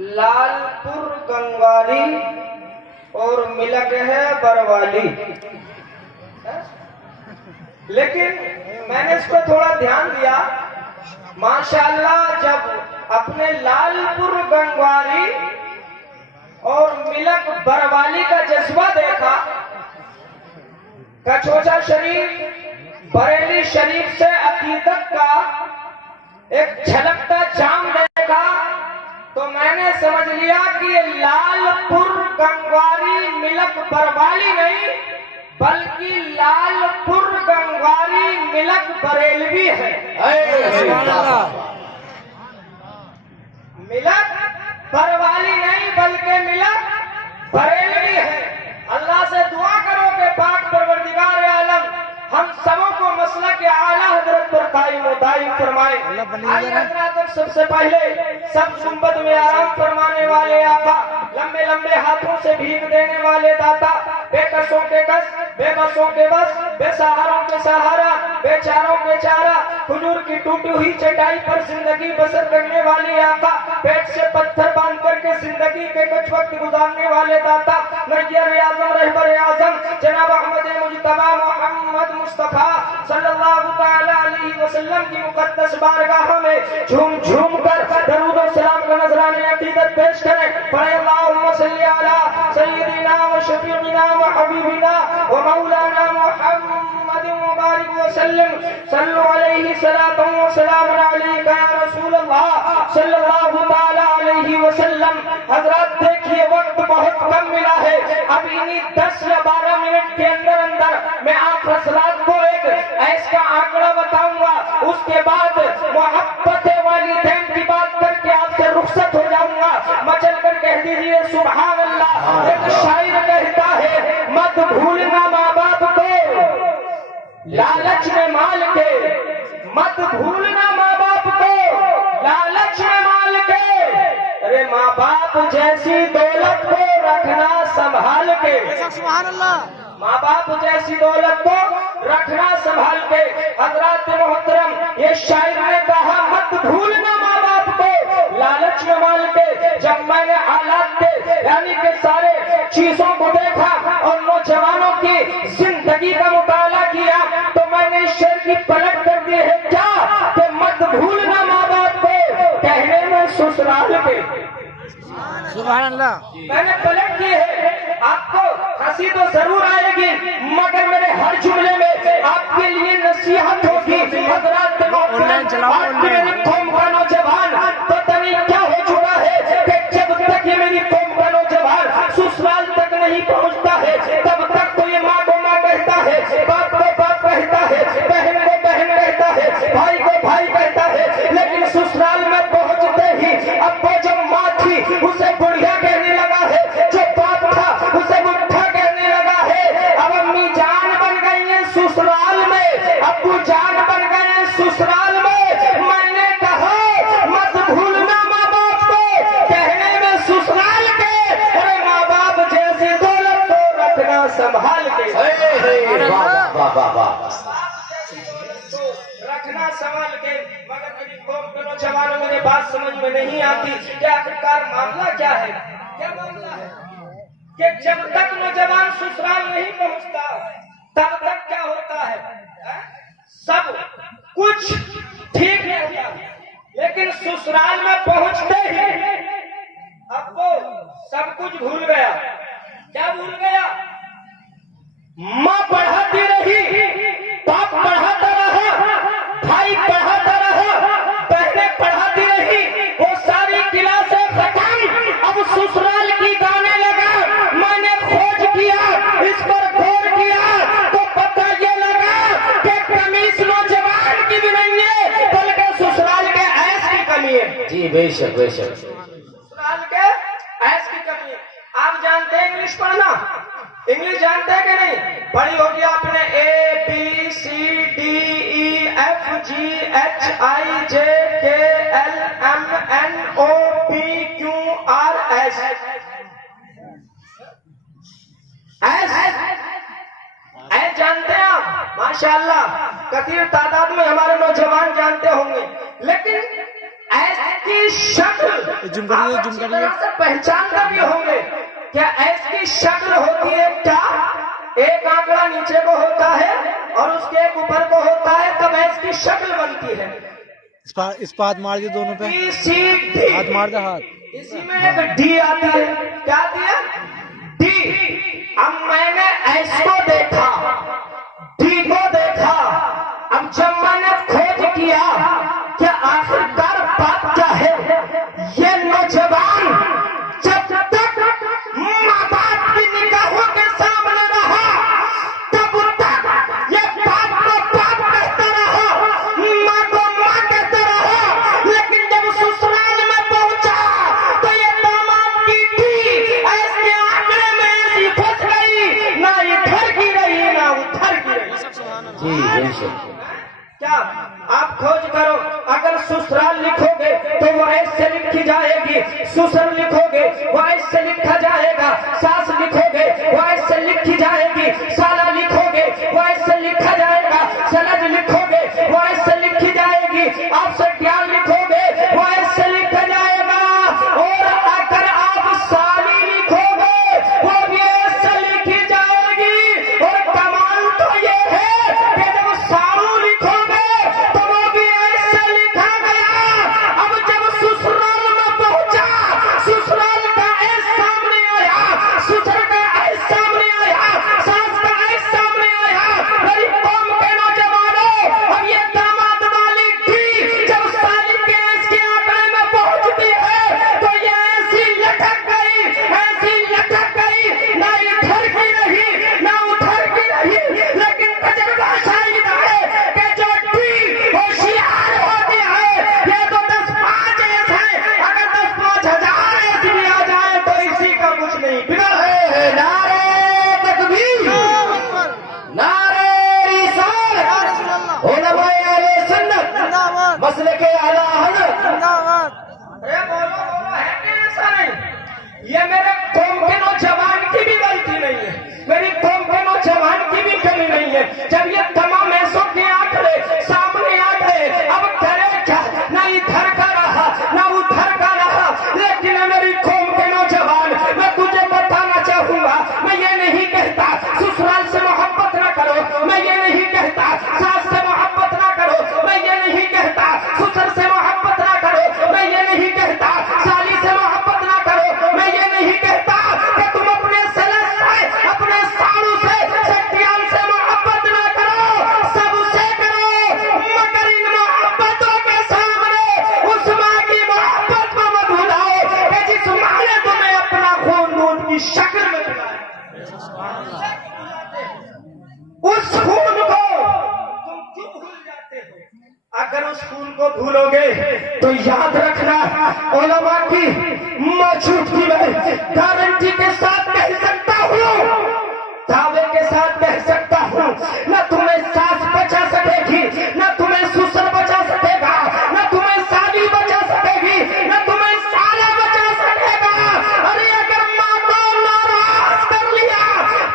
लालपुर गंगवारी और मिलक है बरवाली। लेकिन मैंने इसको थोड़ा ध्यान दिया, माशाअल्लाह जब अपने लालपुर गंगवारी और मिलक बरवाली का जज्बा देखा, कचौचा शरीफ बरेली शरीफ से अकीदत का एक झलकता जाम देखा, तो मैंने समझ लिया कि ये लालपुर गंगवारी मिलक बरवाली नहीं बल्कि लालपुर गंगवारी मिलक बरेलवी है। मिलक बरवाली नहीं बल्कि मिलक बरेलवी है। अल्लाह से दुआ करो कि पाक परवरदिगार आलम हम सबों को मसलक के आला हजरत पर कायम व दायम फरमाए। सबसे पहले सब गुंबद में आराम फरमाने वाले आका, लंबे लंबे हाथों से भीख देने वाले दाता, बेकसों के कस, बेबसों के बस, बेसहारों के सहारा, बेचारों के चारा, हुजूर की टूटी हुई चटाई पर जिंदगी बसर करने वाली आका, पेट से पत्थर बांध करके जिंदगी के कुछ वक्त गुजारने वाले दाता, नैयर आजम रहबर आजम जनाब अहमद मुजतबा मोहम्मद मुस्तफा सल्लल्लाहु तआला अलैहि वसल्लम की मुकद्दस बारगाह में झूम झूम कर दरूद और सलाम का नजराने अकीदत पेश करें। पढ़े अल्लाहुम्मा सल्ली अला सय्यिदिना व शफीइना व हबीबिना व मौलाना मुहम्मद मुबारक व सल्लम सल्लु अलैहि सलातु व सलाम अलैका या रसूल अल्लाह सल्लल्लाहु तआला अलैहि वसल्लम। हजरत देखिए वक्त बहुत कम मिला है, अब इन्हीं 10 या 12 मिनट के अंदर अंदर मैं आप हजरात को एक ऐसा आंकड़ा बताऊंगा, उसके बाद मोहब्बत वाली देन की बात करके आपसे रुखसत हो जाऊंगा। मचल कर कह दीजिए सुभान अल्लाह। एक शायर कहता है मत भूलना माँ बाप को लालच में माल के, मत भूलना माँ बाप को लालच में माल के, अरे माँ बाप जैसी दौलत को रखना संभाल के, सुभान अल्लाह। माँ बाप जैसी दौलत को रखना संभाल के। हजरात मोहतरम ये शायर ने कहा मत भूलना माँ बाप को लालच में माल के। जब मैंने हालात के यानी के सारे चीजों को देखा और नौजवानों की जिंदगी का मुताला किया तो मैंने इस शेर की पलट कर दी है क्या कि मत भूलना माँ बाप को कहने में ससुराल के। सुभान अल्लाह। मैंने पलट की है, आपको हंसी तो जरूर आएगी मगर मेरे हर जुमले में आपके लिए नसीहत होगी। हजरात मेरी कौम का नौजवान पता नहीं क्या हो चुका है कि जब तक ये मेरी कौम का नौजवान ससुराल तक नहीं पहुंचता है तब तक तो ये माँ को माँ कहता है, बाप को बाप कहता है, बहन को बहन कहता है, भाई को भाई कहता है, लेकिन ससुराल में पहुंचते ही अब वो जो माँ थी उसे बुढ़िया कहने लगा है, जो बाप था उसे बुढ़ा कहने लगा है। अब अम्मी जान बन गई है ससुराल में, अब्बू जान बन गए हैं ससुराल में। मैंने कहा मत भूलना माँ बाप को कहने में ससुराल के, अरे माँ बाप जैसी दौलत को रखना संभाल के। रखना संभाल के। मगर मेरी कौम के नौजवानों मेरी बात समझ में नहीं आती कि आखिरकार मामला क्या है। क्या मामला है कि जब तक नौजवान ससुराल नहीं पहुंचता तब तक क्या होता है, सब कुछ ठीक नहीं होता, लेकिन ससुराल में पहुंचते ही अब वो सब कुछ भूल गया। क्या भूल गया? माँ पढ़ाती रही, बाप पढ़ाता रहा, भाई पढ़ाता रहा, बहनें पढ़ाती रही, वो सारी क्लासें खत्म, अब ससुराल की गाने लगा। मैंने खोज किया, इस पर गौर किया तो पता ये लगा कि कमीज नौजवान की भी नहीं है बल्कि ससुराल के ऐश की कमी है। जी बेशक बेशक, ससुराल के ऐश की कमी है। आप जानते हैं इंग्लिश पढ़ना? इंग्लिश जानते हैं कि नहीं? पढ़ी होगी आपने ABCDEFGHIJKLMNOPQRS जानते हैं आप? माशाअल्लाह कतीर तादाद में हमारे नौजवान जानते होंगे, लेकिन ऐस की शक्ल आप अच्छी तरह से पहचानते भी होंगे क्या ऐसी शक्ल होती है, क्या एक आंकड़ा नीचे को होता है और उसके एक ऊपर को होता है, तब ऐसी शक्ल बनती है। इस पर हाथ मार दिए दोनों पे, हाथ मार दे हाथ। इसी में एक डी आती है, क्या आती है? डी। अब मैंने एस को देखा, डी को देखा, अब जब मैंने खोज किया कि आखिरकार बात क्या है, ये नौजवान जब तक माँ बाप की निगाहों के सामने रहा तब तक ये बाप को बाप कहता रहा, माँ को माँ कहता रहा, लेकिन जब ससुराल में पहुंचा तो ये दामाद की डी ऐसे आंकड़े में ऐसी फंस गई, ना इधर की रही ना उधर की रही। जी क्या आप खोज करो, अगर ससुराल लिखोगे तो वो ऐसे लिखी जाएगी, ससुर लिखोगे वो ऐसे लिखा जाएगा, सास लिखोगे वो ऐसे लिखी जाएगी, साला लिखोगे वो ऐसे लिखा जाएगा, सलज लिखोगे वो ऐसे लिखी जाएगी, आप सत्यान लिखोगे वो ऐसे लिखा जाएगा, और अगर आप साली लिखोगे वो भी ऐसे लिखी जाएगी। और कमाल तो ये है कि जब सारू लिखोगे तो वो भी ऐसे लिखा गया। अब जब ससुराल में पहुंचा, ससुराल का ऐस सामने आया, ससुर का ऐस सामने आया, सास का ऐस सामने आया, मेरी कौम के नौजवानों, अब ये दामाद वाली डी जब साली के ऐस के आंकड़े में पहुंचती है तो ये ऐसी लटक गई, ऐसी लटक गई, ना इधर की रही ना उधर की रही। लेकिन तजुर्बा शायद है कि जो डी होशियार होती है, ये तो 10-5 ऐस है, अगर 10-5,000 ऐस भी आ जाए तो इसी का कुछ नहीं बिगड़ है। नारे तकबीर, नारे रिसालत, उलमाए आले सुन्नत, मसलके आला हज़रत। अरे बोलो बोलो, है कि ऐसा नहीं? ये मेरे कौम के नौजवान की भी गलती नहीं है, मेरी कौम के नौजवान की भी कमी नहीं है। जब ये तमाम ऐसों के आंकड़े सामने आ गए, अब करे क्या, ना इधर का रहा ना उधर का रहा। लेकिन मेरी कौम के नौजवान, मैं तुझे बताना चाहूंगा, मैं ये नहीं कहता ससुराल से मोहब्बत ना करो, मैं ये नहीं कहता सास से मोहब्बत ना करो, मैं ये नहीं कहता ससुर से मोहब्बत ना करो, मैं ये नहीं कहता साली से मोहब्बत ना करो, मैं ये नहीं कहता कि तुम अपने सलस से, अपने साड़ू से, सत्यान से मोहब्बत ना करो, सबसे करो, मगर इन मोहब्बतों के सामने उस माँ की मोहब्बत को मत भुलाओ कि जिस माँ ने तुम्हें अपना खून दूध की शक्ल में पिलाया। उस खून को तुम क्यों भूल जाते हो? अगर उस खून को भूलोगे तो याद रखना, उलमा की मौजूदगी में गारंटी के साथ कह सकता हूँ, दावे के साथ कह सकता हूँ, न तुम्हें सास बचा सकेगी, न तुम्हें ससुर बचा सकेगा, न तुम्हें साली बचा सकेगी, न तुम्हें साला बचा सकेगा। अरे अगर माँ को नाराज कर लिया,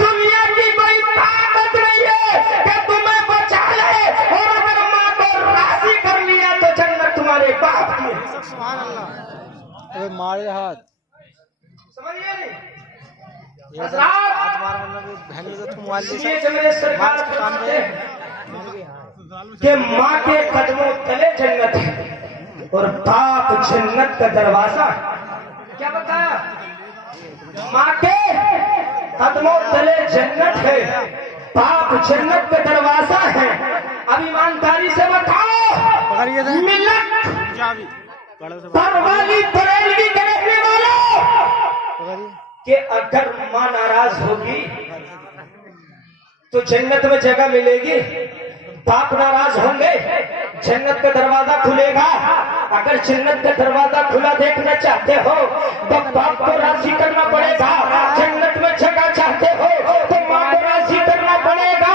दुनिया की कोई ताकत नहीं है कि तुम्हें बचा ले, और अगर माँ को राजी कर लिया तो जन्नत तुम्हारे बाप की है। सुभान अल्लाह। अबे मारे हाथ, समझिए नहीं? हाथ मार मतलब बहन को तुम मार ले इसलिए मेरे सरकार फरमाते हैं कि माँ के कदमों तले जन्नत है और बाप जन्नत का दरवाजा। क्या बताया? माँ के कदमों तले जन्नत है, बाप जन्नत का दरवाजा है। अब ईमानदारी से बताओ, मिलत परवाली बरेलवी के रहने वालों, कि अगर माँ नाराज होगी तो जन्नत में जगह मिलेगी, बाप नाराज होंगे जन्नत का दरवाजा खुलेगा। अगर जन्नत का दरवाजा खुला देखना चाहते हो तो बाप को राजी करना पड़ेगा, जन्नत में जगह चाहते हो तो माँ को राजी करना पड़ेगा,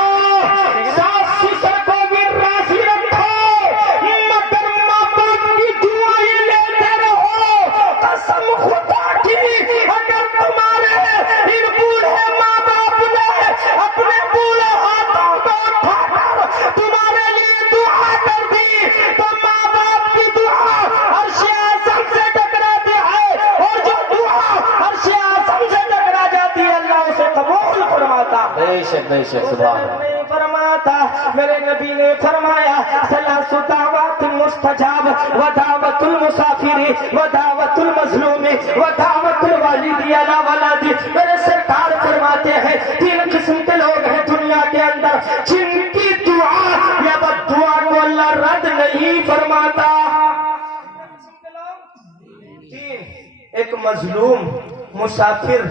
सास ससुर को भी राजी रखो, मगर माँ बाप की दुआएं लेते रहो। कसम खुदा की, अगर तुम्हारे इन बूढ़े माँ बाप ने अपने बूढ़े हाथों को उठाकर तुम्हारे लिए दुआ कर दी तो माँ बाप की दुआ अर्श आज़म से टकराती नहीं फरमाता, मेरे नबी ने फरमाया सलासु दावत मुस्तजाब व दावतुल मुसाफिरी व दावतुल मजलूमी व दावतुल वालिदी अला वलादी। मेरे सरकार फरमाते हैं 3 किस्म के लोग हैं दुनिया के अंदर जिनकी दुआ या बद्दुआ को अल्लाह रद्द नहीं फरमाता। एक मजलूम, मुसाफिर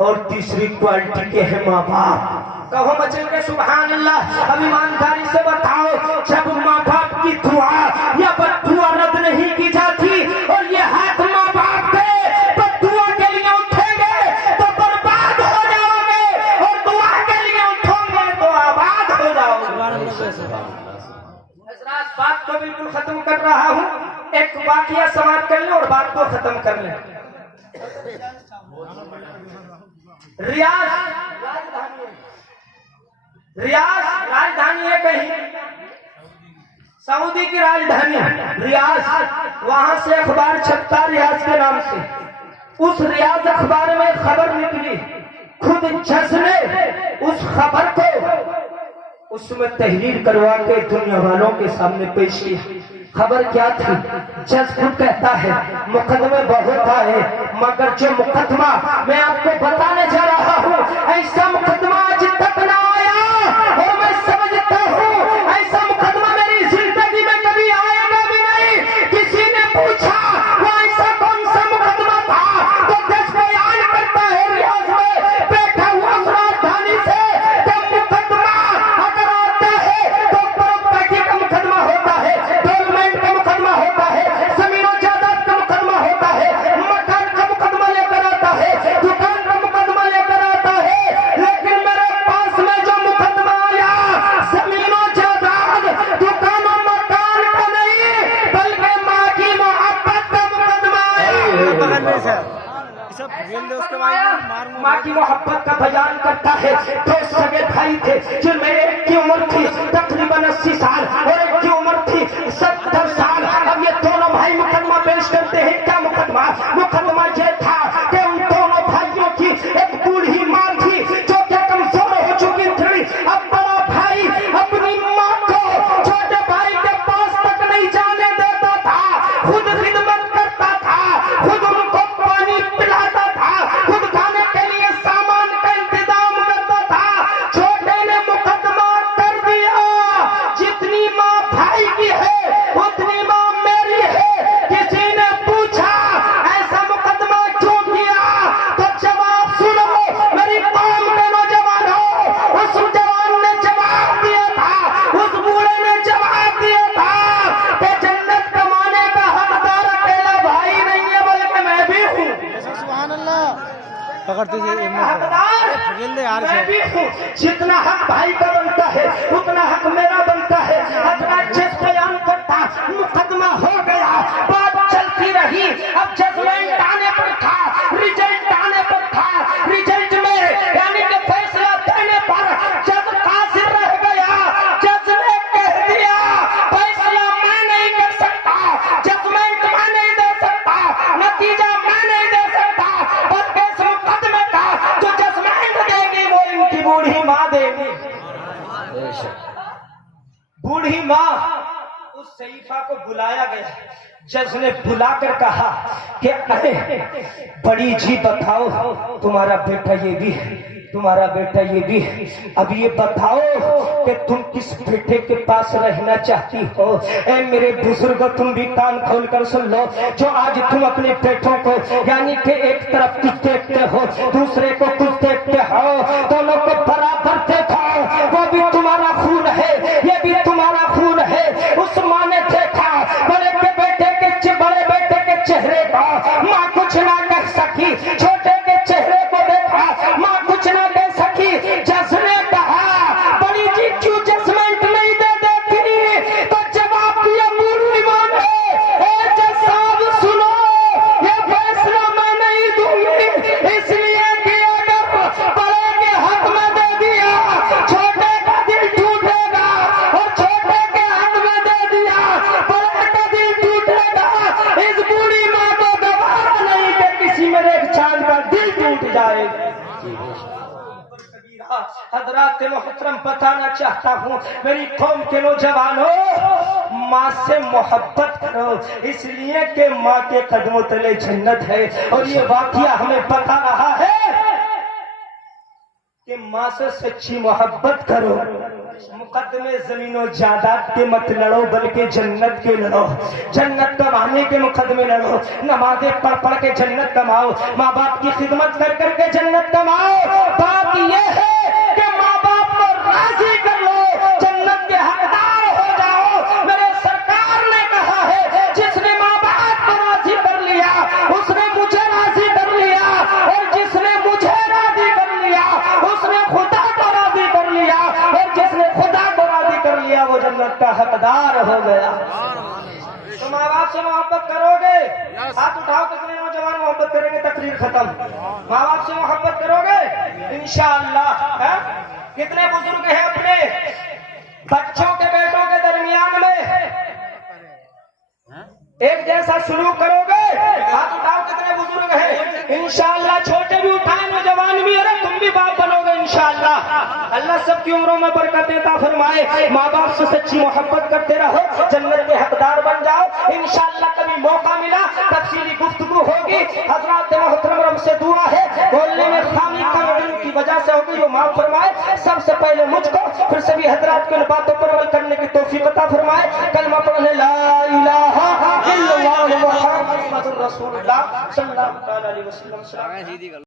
और तीसरी क्वालिटी के हैं माँ बाप। कहो मचल के सुभान अल्लाह। अब ईमानदारी से बताओ, जब माँ बाप की दुआ या बद्दुआ रद्द नहीं की जाती और ये हाथ माँ बाप के बद्दुआ के लिए उठेंगे तो बर्बाद हो जाओगे, और दुआ के लिए उठोगे तो आबाद हो जाओगे। इस बात को बिल्कुल खत्म कर रहा हूँ, एक वाकया समाप्त कर ले और बात को खत्म कर ले। रियाज राजधानी है, कहीं सऊदी की राजधानी रियाज। वहां से अखबार छपता रियाज के नाम से। उस रियाज अखबार में खबर निकली, खुद जज ने उस खबर को उसमें तहरीर करवा के दुनिया वालों के सामने पेश किया। खबर क्या थी? जज खुद कहता है मुकदमे बहुत आए, मगर जो मुकदमा मैं आपको बताने जा रहा हूँ, ऐसा मुकदमा आज तक ना आया, और मैं समझता हूँ ऐसा मुकदमा मेरी जिंदगी में कभी आएगा भी नहीं। किसी ने पूछा वो ऐसा कौन सा मुकदमा था, तो जज बयान करता है रियाज में बैठा हुआ राजधानी से, तो मुकदमा अगर आता है तो प्रॉपर्टी का मुकदमा होता है, डोलमेंट का मुकदमा होता है, जमीनों जायदाद का मुकदमा होता है, मकान का मुकदमा लेकर आता है, दुकान का मुकदमा लेकर आता है। लेकिन मेरे पास में जो मुकदमा आया, जमीनों जायदाद दुकान और मकान का नहीं, बल्कि माँ की मोहब्बत का मुकदमा आया। माँ की मोहब्बत का बयान करता है। 2 सगे भाई थे जिनमें एक की उम्र थी तकरीबन 80 साल और एक की उम्र थी 70 साल। अब ये दोनों भाई मुकदमा पेश करते हैं। क्या मुकदमा? मुकदमा ये था कि उन दोनों भाइयों की एक बूढ़ी माँ थी जो कि कमजोर हो चुकी थी। अब बड़ा भाई अपनी माँ को छोटे भाई के पास तक नहीं जाने देता था, खुद खिदमत करता था, खुद उनको पानी पिलाता था, खुद खाने के लिए सामान का इंतजाम करता था। छोटे ने मुकदमा कर दिया, जितनी माँ भाई की है उतनी माँ मेरी है। किसी ने पूछा ऐसा मुकदमा क्यों किया, तो जवाब सुनो मेरी कौम के नौजवानों। उस जवान ने जवाब दिया था, उस बूढ़े ने जवाब दिया था कि जन्नत कमाने का हकदार अकेला भाई नहीं है, बल्कि मैं भी हूँ। पकड़ते मैं भी हूँ। जितना हक भाई का बनता है उतना हक मेरा बनता है। अपना जज बयान करता, मुकदमा हो गया, बात चलती रही। अब जजमेंट आने पर था, रिजल्ट आने पर था। रिजल्ट में यानी कि फैसला देने पर जज कासिर रह गया। जज ने कह दिया फैसला मैं नहीं कर सकता, जजमेंट मैं नहीं दे सकता, नतीजा मैं नहीं दे सकता, बल्कि इस मुकदमे का जो जजमेंट देगी वो इनकी बूढ़ी माँ देगी। बूढ़ी माँ, उस सईफा को बुलाया गया। जज ने बुलाकर कहा कि अरे बड़ी जी बताओ, तुम्हारा बेटा ये भी है, तुम्हारा बेटा ये भी है। अब ये बताओ कि तुम किस बेटे के पास रहना चाहती हो। ए मेरे बुजुर्गों, तुम भी कान खोल कर सुन लो। जो आज तुम अपने बेटों को यानी कि एक तरफ कुछ देखते हो, दूसरे को कुछ देखते हो, दोनों को बराबर देखो। वो भी तुम्हारा खून है, ये भी तुम्हारा खून है। उस माँ ने देखा बड़े बेटे के चेहरे को, माँ कुछ ना कह सकी। छोटे के चेहरे को देखा, माँ कुछ ना कह सकी। जज ने कहा बड़ी जी क्यों जजमेंट नहीं दे देती, तो जवाब दिया बूढ़ी माँ ने, ए जज साहब सुनो, ये फैसला मैं नहीं दूंगी, इसलिए कि अगर बड़े के हक में दे दिया छोटे का दिल टूटेगा, और छोटे के हक में दे दिया बड़े का दिल टूटेगा। इस बूढ़ी माँ को गवारा नहीं कि किसी मेरे चांद का दिल टूट जाए। हजरात मोहतरम बताना चाहता हूँ मेरी कौम के नौजवानों, माँ से मोहब्बत करो, इसलिए कि माँ के कदमों तले जन्नत है। और ये वाकया हमें बता रहा है कि माँ से सच्ची मोहब्बत करो। मुकदमे जमीनों जायदाद के मत लड़ो, बल्कि जन्नत के लड़ो। जन्नत कमाने के मुकदमे लड़ो, नमाजें पढ़ पढ़ के जन्नत कमाओ, माँ बाप की खिदमत कर करके जन्नत कमाओ। बात यह है कि माँ बाप को राजी कर लो, जन्नत के हकदार हो जाओ। मेरे सरकार ने कहा है जिसने माँ बाप को राजी कर लिया उसने मुझे राजी कर लिया, और जिसने मुझे राजी कर लिया उसने खुदा को राजी कर लिया, और जिसने खुदा को राजी कर लिया वो जन्नत का हकदार हो गया। तो माँ बाप से मोहब्बत करोगे? हाथ उठाओ कितने नौजवान मोहब्बत करेंगे? तकरीर खत्म। माँ बाप से मोहब्बत करोगे इंशाअल्लाह? कितने बुजुर्ग हैं अपने बच्चों के बेटों के दरमियान में एक जैसा सलूक करोगे? हाथ उठाओ कितने बुजुर्ग हैं? इंशाअल्लाह छोटे भी उठाए, नौजवान भी, अरे तुम भी बाप बनोगे इंशाअल्लाह। अल्लाह सबकी उम्रों में बरकत देता फरमाए। माँ बाप से सच्ची मोहब्बत करते रहो, जन्नत के हकदार बन जाओ इंशाअल्लाह। कभी मौका मिला तफसीली गुफ्तगू होगी। हजरात मोहतरम रब से दुआ है बोलने में खामी कमी की वजह से होगी, वो माफ फरमाए। सबसे पहले मुझको फिर सभी हजरात को इन बातों पर अमल करने की तौफीक अता फरमाए। कलमा पढ़ने ला इलाहा इल्लल्लाह मुहम्मदुर रसूलुल्लाह सल्लल्लाहु अलैहि वसल्लम।